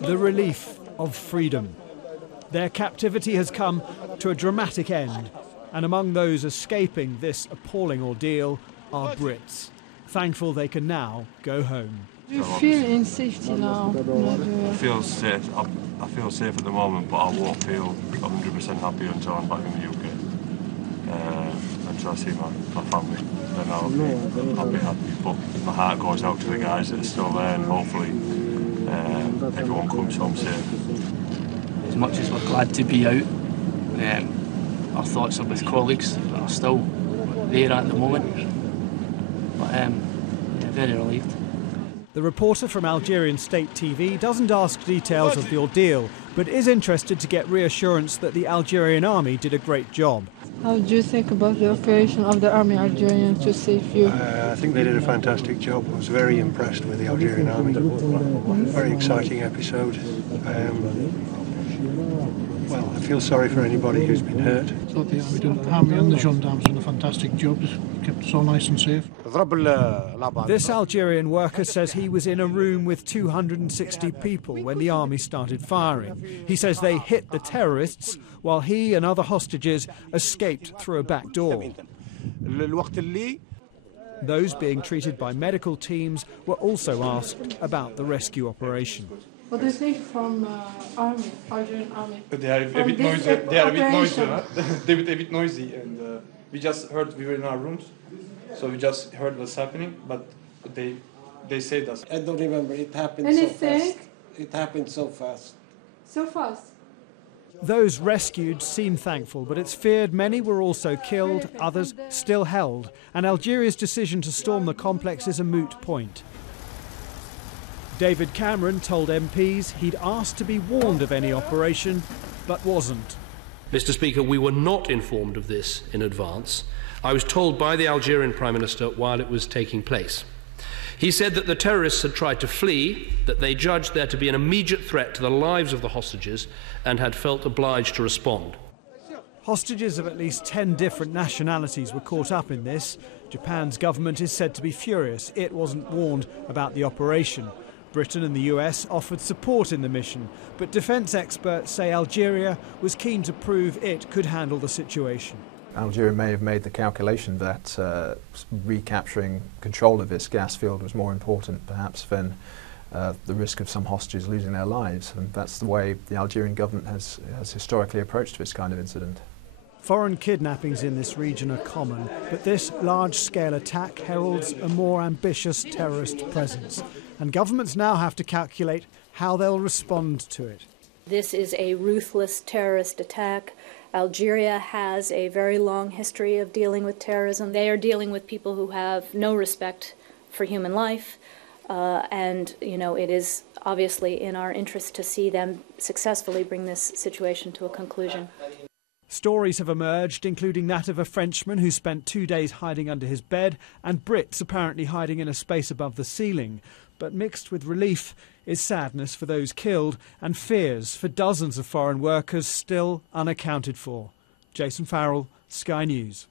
The relief of freedom. Their captivity has come to a dramatic end, and among those escaping this appalling ordeal are Brits, thankful they can now go home. Do you feel in safety now? I feel safe. I feel safe at the moment, but I won't feel 100% happy until I'm back in the UK. Until I see my family, then I'll be happy. But my heart goes out to the guys that are still there, and hopefully everyone comes home safe. As much as we're glad to be out, our thoughts are with colleagues that are still there at the moment. But yeah, very relieved. The reporter from Algerian state TV doesn't ask details of the ordeal, but is interested to get reassurance that the Algerian army did a great job. How do you think about the operation of the army Algerian to save you? I think they did a fantastic job. I was very impressed with the Algerian army. Very exciting episode. Well, I feel sorry for anybody who's been hurt. I thought the army and the gendarmes did a fantastic job. Just kept us all nice and safe. This Algerian worker says he was in a room with 260 people when the army started firing. He says they hit the terrorists while he and other hostages escaped through a back door. Those being treated by medical teams were also asked about the rescue operation. What do you think from Algerian army? They are a bit noisy. They are a bit noisy. They're a bit noisy, and we just heard. We were in our rooms, so we just heard what's happening. But they saved us. I don't remember. It happened Anything? so fast. It happened so fast. So fast? Those rescued seem thankful, but it's feared many were also killed, others still held, and Algeria's decision to storm the complex is a moot point. David Cameron told MPs he'd asked to be warned of any operation, but wasn't. Mr. Speaker, we were not informed of this in advance. I was told by the Algerian Prime Minister while it was taking place. He said that the terrorists had tried to flee, that they judged there to be an immediate threat to the lives of the hostages and had felt obliged to respond. Hostages of at least 10 different nationalities were caught up in this. Japan's government is said to be furious it wasn't warned about the operation. Britain and the US offered support in the mission, but defence experts say Algeria was keen to prove it could handle the situation. Algeria may have made the calculation that recapturing control of its gas field was more important perhaps than the risk of some hostages losing their lives, and that's the way the Algerian government has historically approached this kind of incident. Foreign kidnappings in this region are common, but this large-scale attack heralds a more ambitious terrorist presence, and governments now have to calculate how they'll respond to it. This is a ruthless terrorist attack. Algeria has a very long history of dealing with terrorism. They are dealing with people who have no respect for human life, and it is obviously in our interest to see them successfully bring this situation to a conclusion. Stories have emerged, including that of a Frenchman who spent 2 days hiding under his bed, and Brits apparently hiding in a space above the ceiling. But mixed with relief is sadness for those killed and fears for dozens of foreign workers still unaccounted for. Jason Farrell, Sky News.